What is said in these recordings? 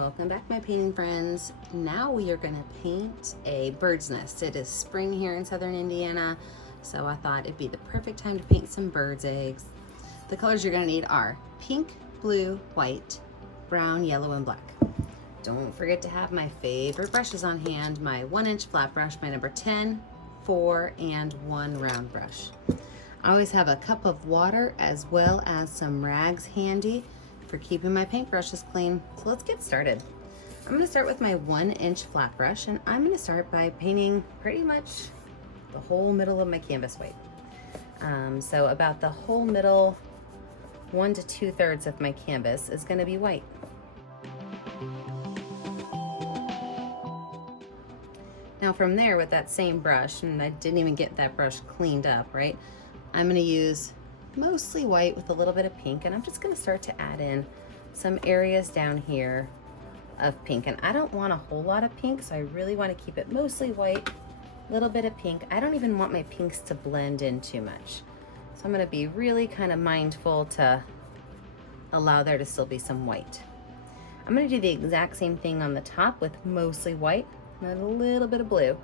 Welcome back, my painting friends. Now we are going to paint a bird's nest. It is spring here in southern Indiana, so I thought it'd be the perfect time to paint some bird's eggs. The colors you're going to need are pink, blue, white, brown, yellow, and black. Don't forget to have my favorite brushes on hand, my 1-inch flat brush, my number 10, 4, and 1 round brush. I always have a cup of water as well as some rags handy for keeping my paintbrushes clean. So let's get started. I'm going to start with my 1-inch flat brush, and I'm going to start by painting pretty much the whole middle of my canvas white. So about the whole middle, 1 to 2/3 of my canvas is going to be white. Now from there, with that same brush, and I didn't even get that brush cleaned up, right? I'm going to use mostly white with a little bit of pink, and I'm just going to start to add in some areas down here of pink. And I don't want a whole lot of pink, so I really want to keep it mostly white, a little bit of pink. I don't even want my pinks to blend in too much. So I'm going to be really kind of mindful to allow there to still be some white. I'm going to do the exact same thing on the top with mostly white and a little bit of blue.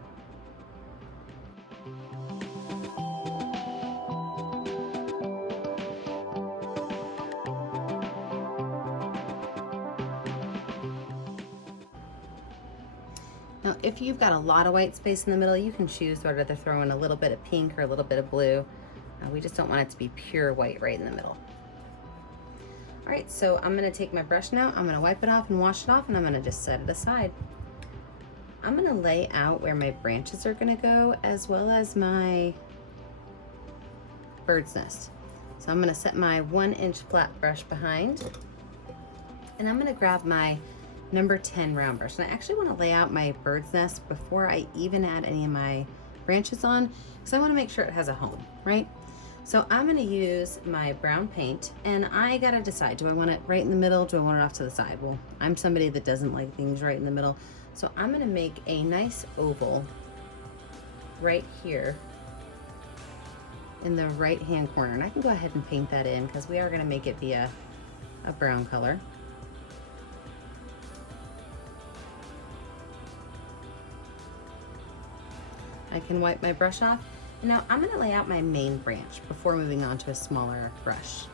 Now, if you've got a lot of white space in the middle, you can choose whether to throw in a little bit of pink or a little bit of blue. We just don't want it to be pure white right in the middle. All right, so I'm gonna take my brush now, I'm gonna wipe it off and wash it off, and I'm gonna just set it aside. I'm gonna lay out where my branches are gonna go, as well as my bird's nest. So I'm gonna set my 1-inch flat brush behind, and I'm gonna grab my number 10 round brush. And I actually want to lay out my bird's nest before I even add any of my branches on, because I want to make sure it has a home, right? So I'm going to use my brown paint, and I got to decide, do I want it right in the middle? Do I want it off to the side? Well, I'm somebody that doesn't like things right in the middle. So I'm going to make a nice oval right here in the right hand corner. And I can go ahead and paint that in because we are going to make it be a brown color. I can wipe my brush off, and now I'm going to lay out my main branch before moving on to a smaller brush.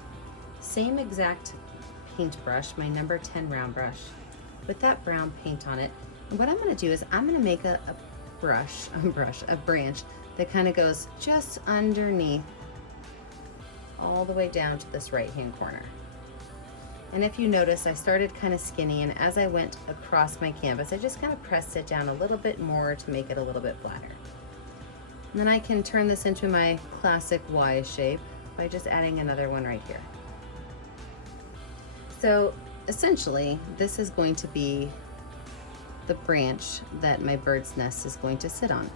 Same exact paintbrush, my number 10 round brush, with that brown paint on it. And what I'm going to do is I'm going to make a branch that kind of goes just underneath all the way down to this right hand corner. And if you notice, I started kind of skinny, and as I went across my canvas, I just kind of pressed it down a little bit more to make it a little bit flatter. And then I can turn this into my classic Y shape by just adding another one right here. So essentially, this is going to be the branch that my bird's nest is going to sit on.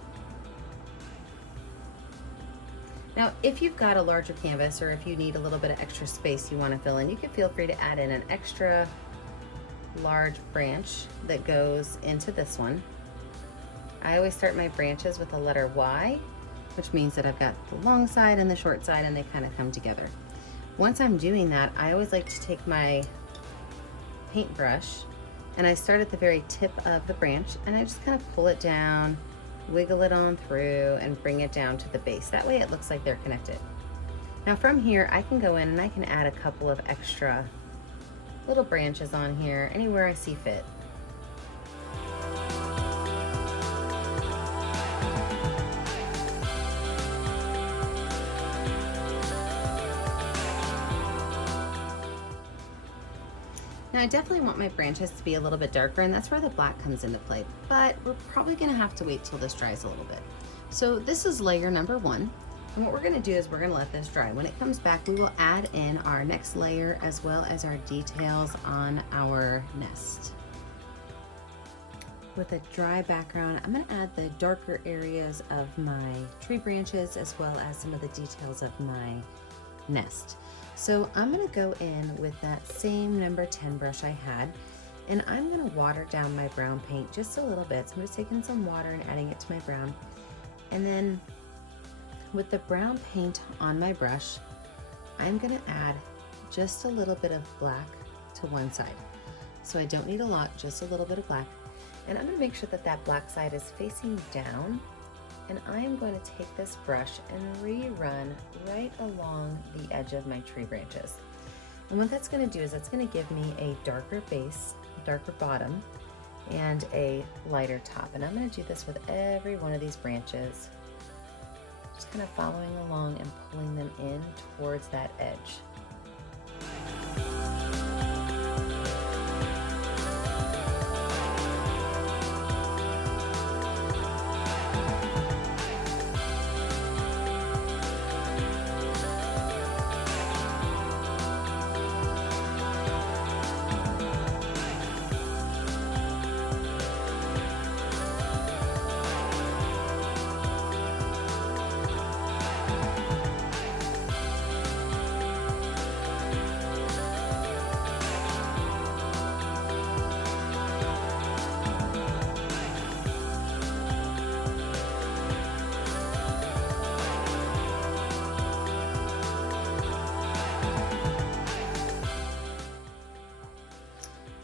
Now, if you've got a larger canvas, or if you need a little bit of extra space you want to fill in, you can feel free to add in an extra large branch that goes into this one. I always start my branches with the letter Y, which means that I've got the long side and the short side, and they kind of come together. Once I'm doing that, I always like to take my paintbrush, and I start at the very tip of the branch, and I just kind of pull it down, wiggle it on through, and bring it down to the base. That way it looks like they're connected. Now from here, I can go in and I can add a couple of extra little branches on here, anywhere I see fit. Now I definitely want my branches to be a little bit darker, and that's where the black comes into play, but we're probably gonna have to wait till this dries a little bit. So this is layer number 1, and what we're gonna do is we're gonna let this dry. When it comes back, we will add in our next layer as well as our details on our nest. With a dry background, I'm gonna add the darker areas of my tree branches as well as some of the details of my nest. So I'm going to go in with that same number 10 brush I had, and I'm going to water down my brown paint just a little bit. So I'm just taking some water and adding it to my brown. And then with the brown paint on my brush, I'm going to add just a little bit of black to one side. So I don't need a lot, just a little bit of black. And I'm gonna make sure that that black side is facing down. And I am going to take this brush and rerun right along the edge of my tree branches. And what that's gonna do is that's gonna give me a darker base, darker bottom, and a lighter top. And I'm gonna do this with every one of these branches. Just kind of following along and pulling them in towards that edge.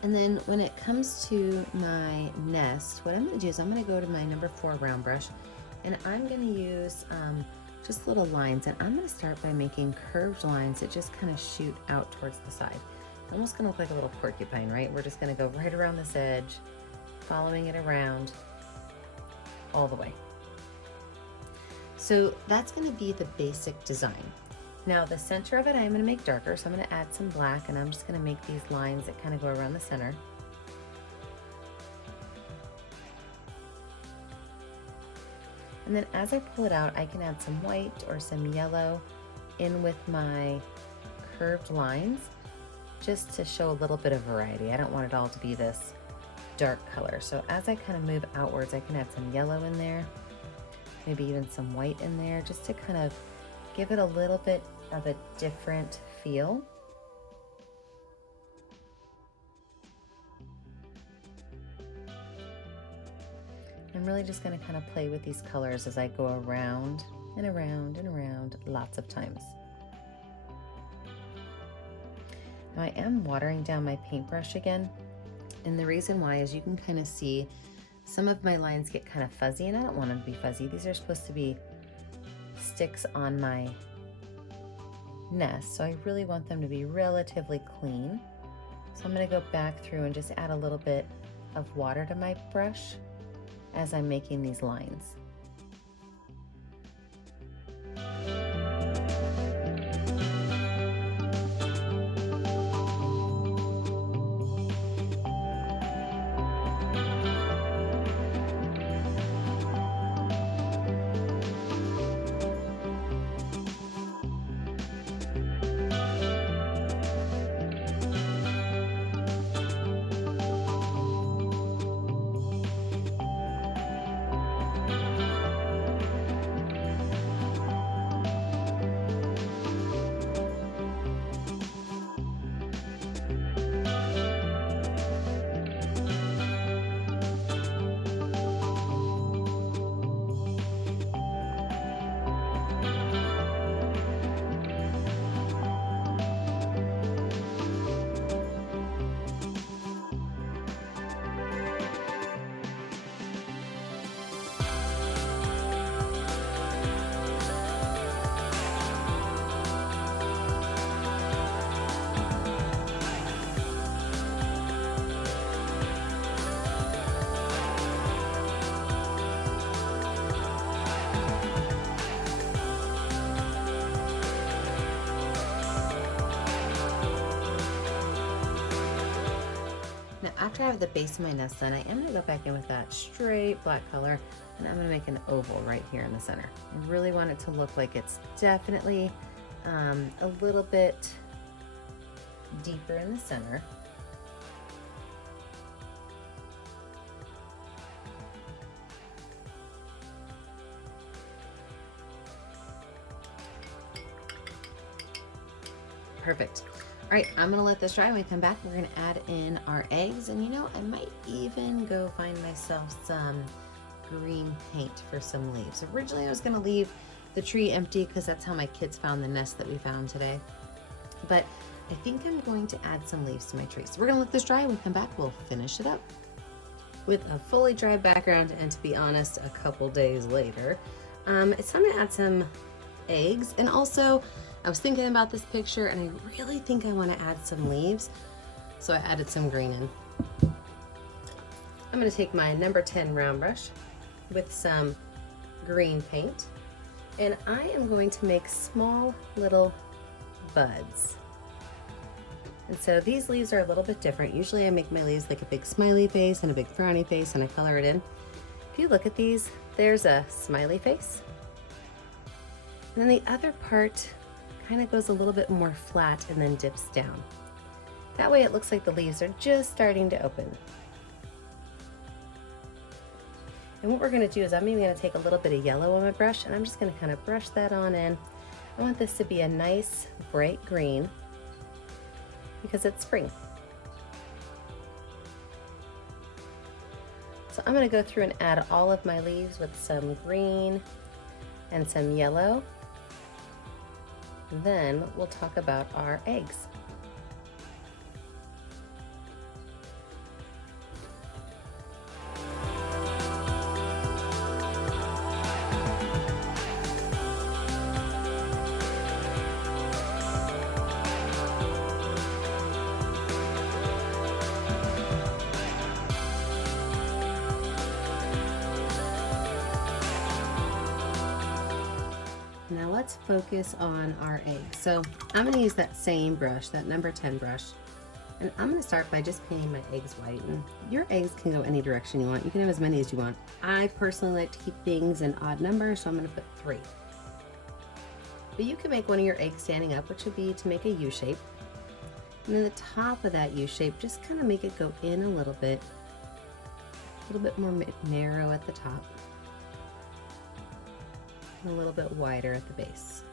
And then when it comes to my nest, what I'm going to do is I'm going to go to my number 4 round brush, and I'm going to use just little lines, and I'm going to start by making curved lines that just kind of shoot out towards the side. It's almost going to look like a little porcupine, right? We're just going to go right around this edge, following it around all the way. So that's going to be the basic design. Now the center of it I'm going to make darker, so I'm going to add some black, and I'm just going to make these lines that kind of go around the center. And then as I pull it out, I can add some white or some yellow in with my curved lines, just to show a little bit of variety. I don't want it all to be this dark color. So as I kind of move outwards, I can add some yellow in there, maybe even some white in there, just to kind of give it a little bit of a different feel. I'm really just going to kind of play with these colors as I go around and around and around lots of times. Now I am watering down my paintbrush again, and the reason why is you can kind of see some of my lines get kind of fuzzy, and I don't want them to be fuzzy. These are supposed to be sticks on my nest, so I really want them to be relatively clean. So I'm going to go back through and just add a little bit of water to my brush as I'm making these lines. After I have the base of my nest done, I am going to go back in with that straight black color, and I'm going to make an oval right here in the center. I really want it to look like it's definitely a little bit deeper in the center. Perfect. All right, I'm gonna let this dry. When we come back, we're gonna add in our eggs, and you know, I might even go find myself some green paint for some leaves. Originally, I was gonna leave the tree empty because that's how my kids found the nest that we found today. But I think I'm going to add some leaves to my tree. So we're gonna let this dry. When we come back, we'll finish it up. With a fully dry background, and to be honest, a couple days later, it's time to add some eggs. And also, I was thinking about this picture and I really think I want to add some leaves. So I added some green in. I'm going to take my number 10 round brush with some green paint, and I am going to make small little buds. And so these leaves are a little bit different. Usually I make my leaves like a big smiley face and a big frowny face and I color it in. If you look at these, there's a smiley face. And then the other part kind of goes a little bit more flat and then dips down. That way it looks like the leaves are just starting to open. And what we're going to do is I'm even going to take a little bit of yellow on my brush and I'm just going to kind of brush that on in. I want this to be a nice bright green because it's spring. So I'm going to go through and add all of my leaves with some green and some yellow. Then we'll talk about our eggs. Now let's focus on our eggs. So I'm going to use that same brush, that number 10 brush, and I'm going to start by just painting my eggs white. And your eggs can go any direction you want. You can have as many as you want. I personally like to keep things in odd numbers, so I'm going to put 3. But you can make one of your eggs standing up, which would be to make a U shape. And then the top of that U shape, just kind of make it go in a little bit more narrow at the top. A little bit wider at the base.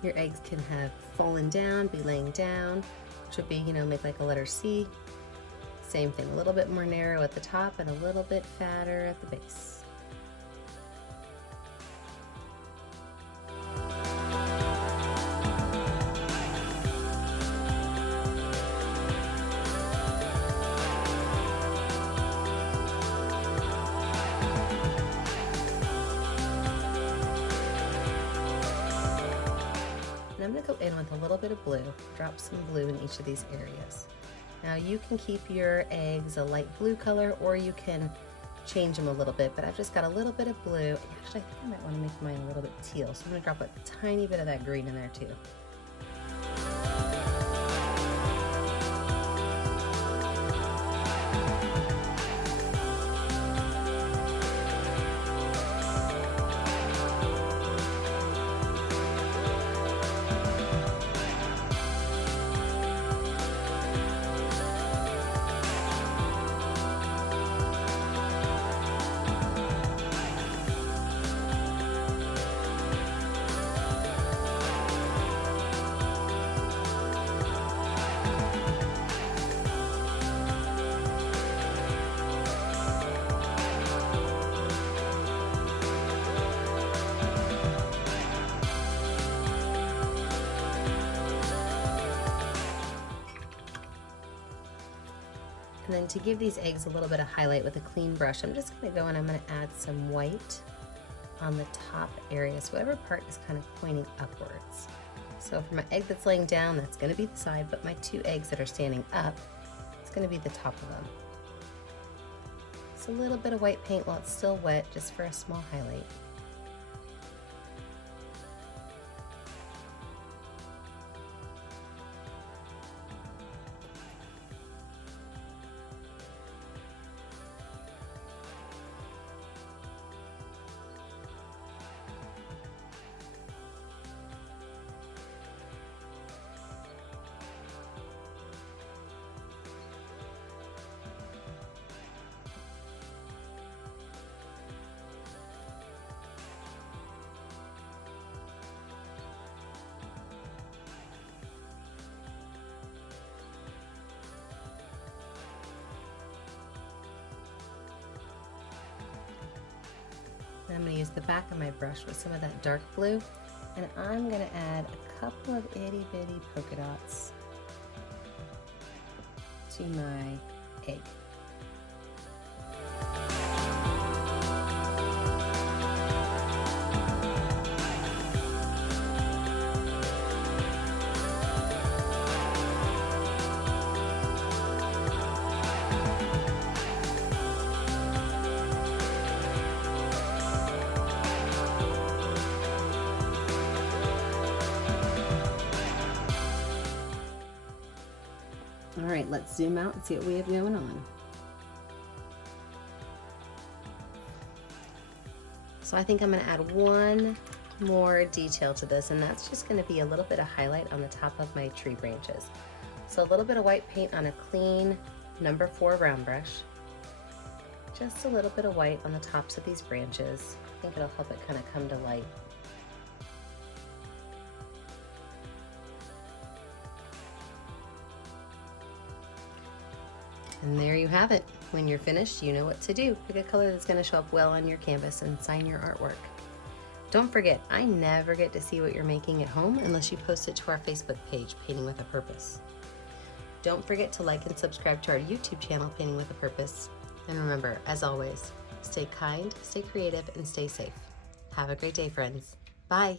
Your eggs can have fallen down, be laying down, which would be, make like a letter C. Same thing, a little bit more narrow at the top and a little bit fatter at the base. And I'm going to go in with a little bit of blue, drop some blue in each of these areas. Now you can keep your eggs a light blue color or you can change them a little bit, but I've just got a little bit of blue. Actually, I think I might want to make mine a little bit teal, so I'm going to drop a tiny bit of that green in there too. And then to give these eggs a little bit of highlight with a clean brush, I'm just going to go and I'm going to add some white on the top area, so whatever part is kind of pointing upwards. So for my egg that's laying down, that's going to be the side, but my 2 eggs that are standing up, it's going to be the top of them. Just a little bit of white paint while it's still wet, just for a small highlight. I'm going to use the back of my brush with some of that dark blue, and I'm going to add a couple of itty bitty polka dots to my egg. All right, let's zoom out and see what we have going on. So I think I'm going to add one more detail to this, and that's just going to be a little bit of highlight on the top of my tree branches. So a little bit of white paint on a clean number 4 round brush. Just a little bit of white on the tops of these branches. I think it'll help it kind of come to light. And there you have it. When you're finished, you know what to do. Pick a color that's going to show up well on your canvas and sign your artwork. Don't forget, I never get to see what you're making at home unless you post it to our Facebook page, Painting with a Purpose. Don't forget to like and subscribe to our YouTube channel, Painting with a Purpose. And remember, as always, stay kind, stay creative, and stay safe. Have a great day, friends. Bye.